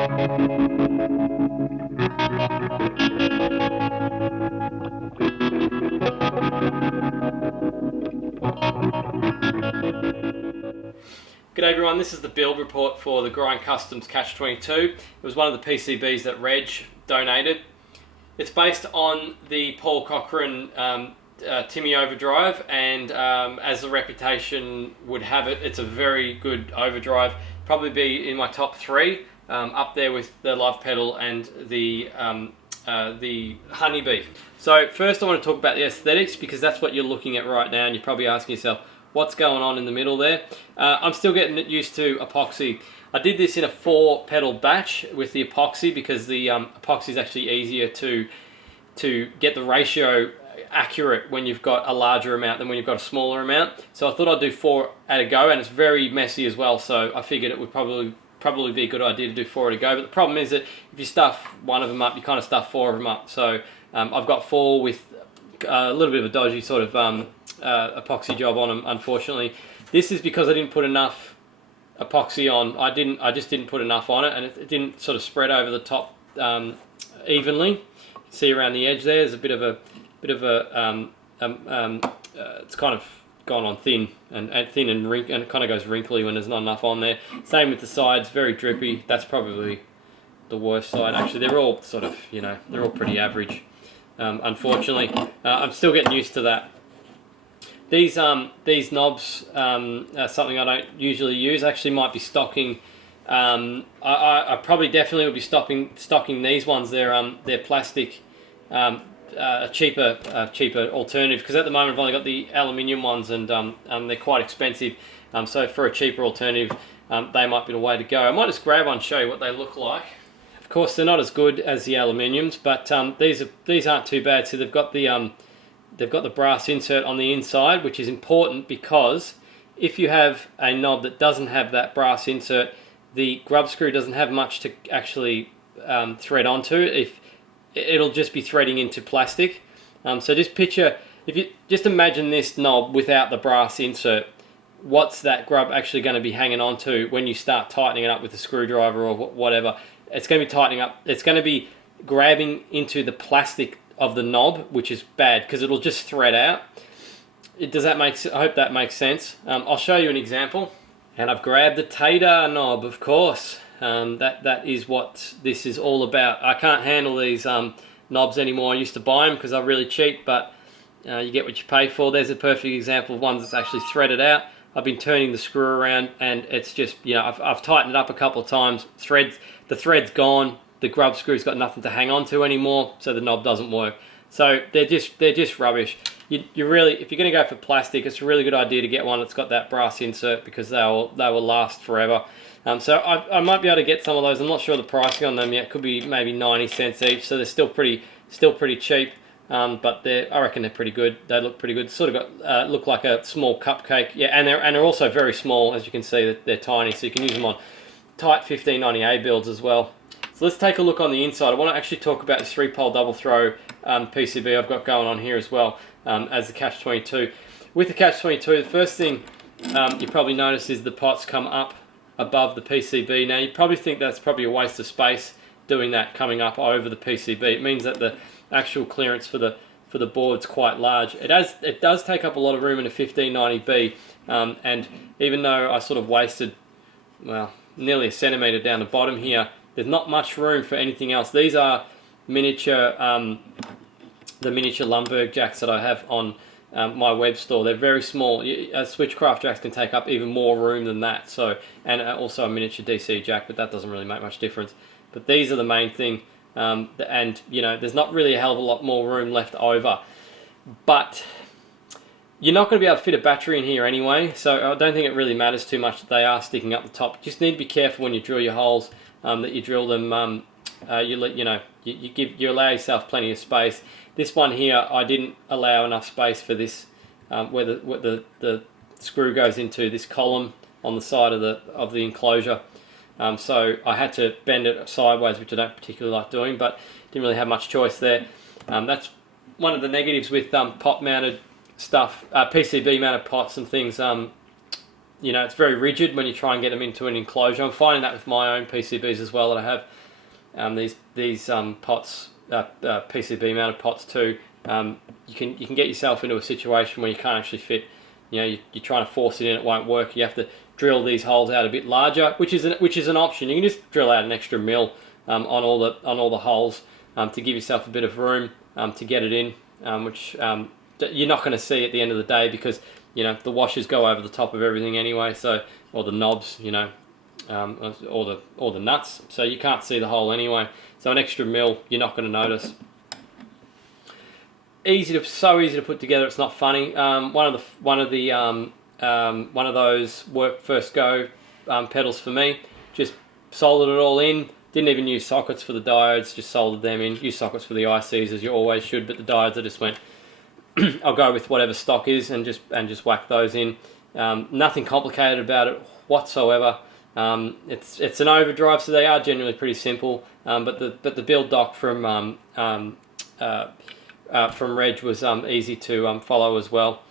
G'day everyone, this is the build report for the Grindcustoms Catch22. It was one of the PCBs that Reg donated. It's based on the Paul Cochrane Timmy Overdrive, and as the reputation would have it, it's a very good overdrive. Probably be in my top 3, up there with the Love Pedal and the Honeybee. So first I want to talk about the aesthetics, because that's what you're looking at right now, and you're probably asking yourself, what's going on in the middle there? I'm still getting used to epoxy. I did this in a 4-pedal batch with the epoxy, because the epoxy is actually easier to get the ratio accurate when you've got a larger amount than when you've got a smaller amount. So I thought I'd do 4 at a go, and it's very messy as well, so I figured it would probably be a good idea to do 4 at a go. But the problem is that if you stuff one of them up, you kind of stuff 4 of them up. So I've got 4 with a little bit of a dodgy sort of epoxy job on them, unfortunately. This is because I didn't put enough epoxy on. I just didn't put enough on it, and it didn't sort of spread over the top evenly. See around the edge there's a bit of a it's kind of gone on thin and it kind of goes wrinkly when there's not enough on there. Same with the sides, very drippy. That's probably the worst side. Actually, they're all sort of, you know, they're all pretty average. Unfortunately, I'm still getting used to that. These knobs are something I don't usually use. I actually might be stocking. I probably definitely would be stocking these ones. They're plastic, a cheaper alternative, because at the moment I've only got the aluminium ones, and they're quite expensive. So for a cheaper alternative, they might be the way to go. I might just grab one and show you what they look like. Of course, they're not as good as the aluminiums, but these aren't too bad. So they've got the brass insert on the inside, which is important, because if you have a knob that doesn't have that brass insert, the grub screw doesn't have much to actually thread onto. It'll just be threading into plastic. So just picture, if you just imagine this knob without the brass insert, what's that grub actually going to be hanging onto when you start tightening it up with a screwdriver or whatever? It's going to be tightening up. It's going to be grabbing into the plastic of the knob, which is bad because it'll just thread out. Does that make? I hope that makes sense. I'll show you an example. And I've grabbed the Tater knob, of course. That is what this is all about. I can't handle these knobs anymore. I used to buy them because they're really cheap, but you get what you pay for. There's a perfect example of one that's actually threaded out. I've been turning the screw around, and it's just, you know, I've tightened it up a couple of times. The thread's gone. The grub screw's got nothing to hang on to anymore, so the knob doesn't work. So they're just rubbish. You really, if you're going to go for plastic, it's a really good idea to get one that's got that brass insert, because they will last forever. So I might be able to get some of those. I'm not sure the pricing on them yet. Could be maybe 90 cents each. So they're still pretty cheap. But I reckon they're pretty good. They look pretty good. Sort of got look like a small cupcake. Yeah, and they're also very small, as you can see. They're tiny, so you can use them on tight 1590A builds as well. So let's take a look on the inside. I want to actually talk about this 3-pole double throw PCB I've got going on here as well, as the Catch22. With the Catch22, the first thing you probably notice is the pots come up above the PCB. Now you probably think that's probably a waste of space doing that, coming up over the PCB. It means that the actual clearance for the board's quite large. It does take up a lot of room in a 1590B, and even though I sort of wasted, well, nearly a centimetre down the bottom here, there's not much room for anything else. These are miniature, the miniature Lumberg jacks that I have on my web store. They're very small. Switchcraft jacks can take up even more room than that. So, and also a miniature DC jack, but that doesn't really make much difference. But these are the main thing, and you know, there's not really a hell of a lot more room left over. But you're not going to be able to fit a battery in here anyway, so I don't think it really matters too much that they are sticking up the top. You just need to be careful when you drill your holes, that you drill them. You allow yourself plenty of space. This one here, I didn't allow enough space for this, where the screw goes into this column on the side of the enclosure. So I had to bend it sideways, which I don't particularly like doing, but didn't really have much choice there. That's one of the negatives with pot mounted stuff, PCB mounted pots and things. you know, it's very rigid when you try and get them into an enclosure. I'm finding that with my own PCBs as well, that I have these pots, PCB mounted pots too. You can get yourself into a situation where you can't actually fit. You know, you're trying to force it in, it won't work. You have to drill these holes out a bit larger, which is an option. You can just drill out an extra mil on all the holes to give yourself a bit of room to get it in, which you're not going to see at the end of the day, because you know the washers go over the top of everything anyway, so, or the knobs, you know, or the nuts, so you can't see the hole anyway. So an extra mil you're not going to notice. So easy to put together. It's not funny. One of those work first go pedals for me. Just soldered it all in. Didn't even use sockets for the diodes. Just soldered them in. Use sockets for the ICs as you always should, but the diodes I just went. I'll go with whatever stock is and just whack those in. Nothing complicated about it whatsoever. It's an overdrive, so they are generally pretty simple. But the build doc from Reg was easy to follow as well.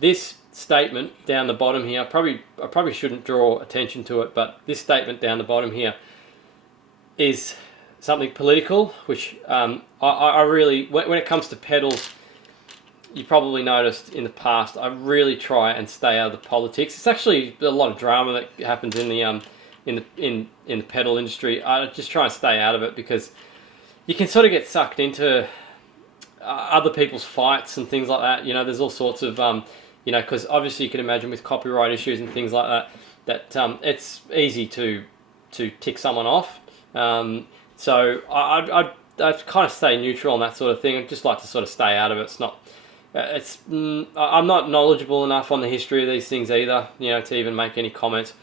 This statement down the bottom here, I probably shouldn't draw attention to it, but this statement down the bottom here is something political, which I really, when it comes to pedals, you probably noticed in the past, I really try and stay out of the politics. It's actually a lot of drama that happens in the pedal industry. I just try and stay out of it, because you can sort of get sucked into other people's fights and things like that. You know, there's all sorts of, you know, because obviously you can imagine with copyright issues and things like that, it's easy to tick someone off. So I kind of stay neutral on that sort of thing. I just like to sort of stay out of it. It's not, I'm not knowledgeable enough on the history of these things either, you know, to even make any comments.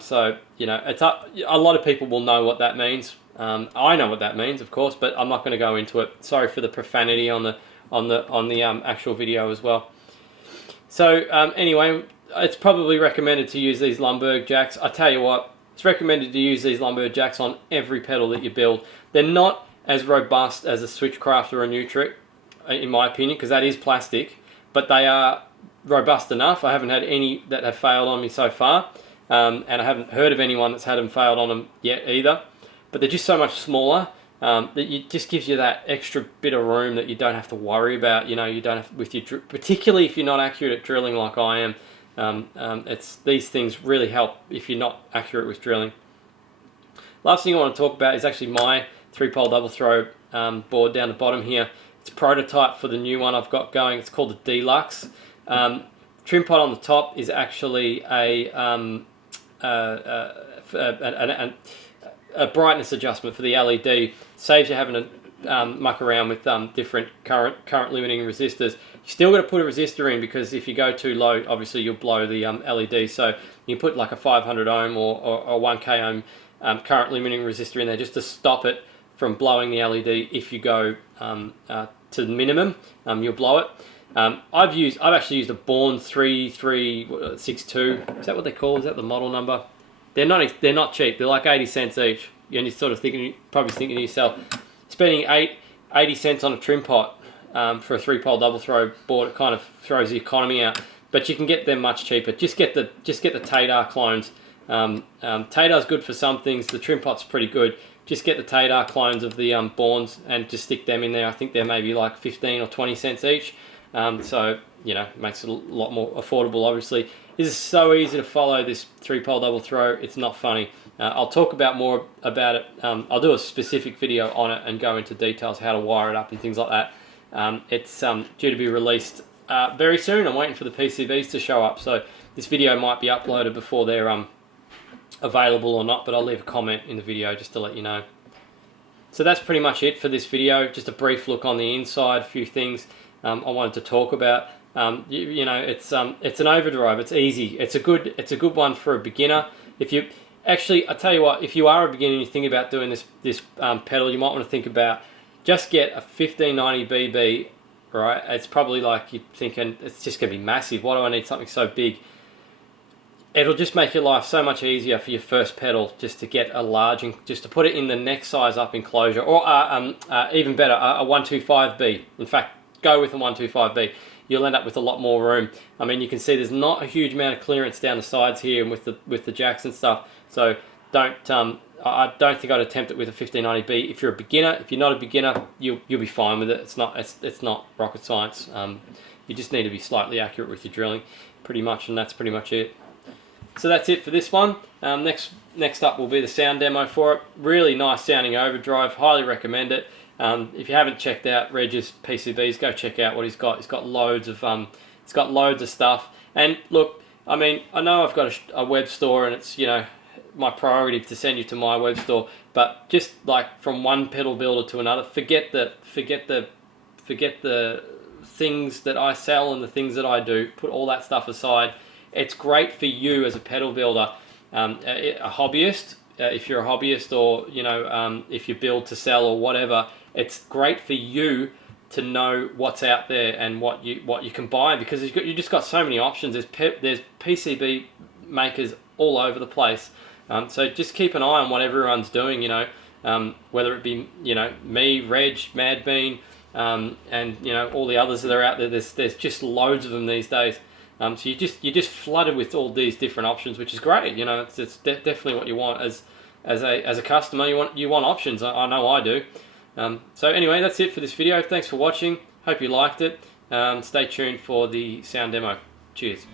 So, you know, a lot of people will know what that means. I know what that means, of course, but I'm not going to go into it. Sorry for the profanity on the actual video as well. So anyway, it's probably recommended to use these Lumberg jacks. I tell you what, it's recommended to use these Lumberg jacks on every pedal that you build. They're not as robust as a Switchcraft or a Nutric, in my opinion, because that is plastic, but they are robust enough. I haven't had any that have failed on me so far, and I haven't heard of anyone that's had them failed on them yet either. But they're just so much smaller that it just gives you that extra bit of room that you don't have to worry about. You know, you don't have with your, particularly if you're not accurate at drilling like I am. These things really help if you're not accurate with drilling. Last thing I want to talk about is actually my 3-pole double throw board down the bottom here. It's a prototype for the new one I've got going. It's called the Deluxe. Trim pot on the top is actually a brightness adjustment for the LED. Saves you having to muck around with different current limiting resistors. You still got to put a resistor in, because if you go too low, obviously you'll blow the LED. So you can put like a 500 ohm or 1k ohm current limiting resistor in there just to stop it from blowing the LED. If you go to the minimum, you'll blow it. I've actually used a Bourne 3362. Is that what they call? Is that the model number? They're not cheap. They're like 80 cents each. And you're sort of probably thinking to yourself, spending 80 cents on a trim pot for a 3-pole double throw board, it kind of throws the economy out. But you can get them much cheaper. Just get the Tadar clones. Tadar's good for some things. The trim pot's pretty good. Just get the Tadar clones of the Bournes and just stick them in there. I think they're maybe like 15 or 20 cents each. So, you know, it makes it a lot more affordable, obviously. This is so easy to follow, this 3-pole double throw. It's not funny. I'll talk more about it. I'll do a specific video on it and go into details how to wire it up and things like that. It's due to be released very soon. I'm waiting for the PCBs to show up, so this video might be uploaded before they're available or not, but I'll leave a comment in the video just to let you know. So that's pretty much it for this video. Just a brief look on the inside, a few things I wanted to talk about. You know, it's an overdrive. It's easy. It's a good one for a beginner. If you actually, I tell you what, if you are a beginner and you think about doing this pedal, you might want to think about just get a 1590 BB. Right? It's probably like you're thinking it's just going to be massive. Why do I need something so big? It'll just make your life so much easier for your first pedal, just to get a large, just to put it in the next size up enclosure, or even better, a 125B. In fact, go with a 125B. you'll end up with a lot more room. I mean, you can see there's not a huge amount of clearance down the sides here and with the jacks and stuff. So I don't think I'd attempt it with a 1590B. If you're a beginner, if you're not a beginner, you'll be fine with it. It's not rocket science. You just need to be slightly accurate with your drilling, pretty much, and that's pretty much it. So that's it for this one. Next up will be the sound demo for it. Really nice sounding overdrive. Highly recommend it. If you haven't checked out Reg's PCBs, go check out what he's got. He's got loads of stuff. And look, I mean, I know I've got a web store, and it's, you know, my priority to send you to my web store. But just like from one pedal builder to another, forget the things that I sell and the things that I do. Put all that stuff aside. It's great for you as a pedal builder, a hobbyist. If you're a hobbyist, or you know, if you build to sell or whatever, it's great for you to know what's out there and what you can buy, because you just got so many options. There's PCB makers all over the place. So just keep an eye on what everyone's doing. You know, whether it be, you know, me, Reg, Mad Bean, and you know, all the others that are out there. There's just loads of them these days. So you're just flooded with all these different options, which is great. You know, it's definitely what you want as a customer. You want options. I know I do. So anyway, that's it for this video. Thanks for watching. Hope you liked it. Stay tuned for the sound demo. Cheers.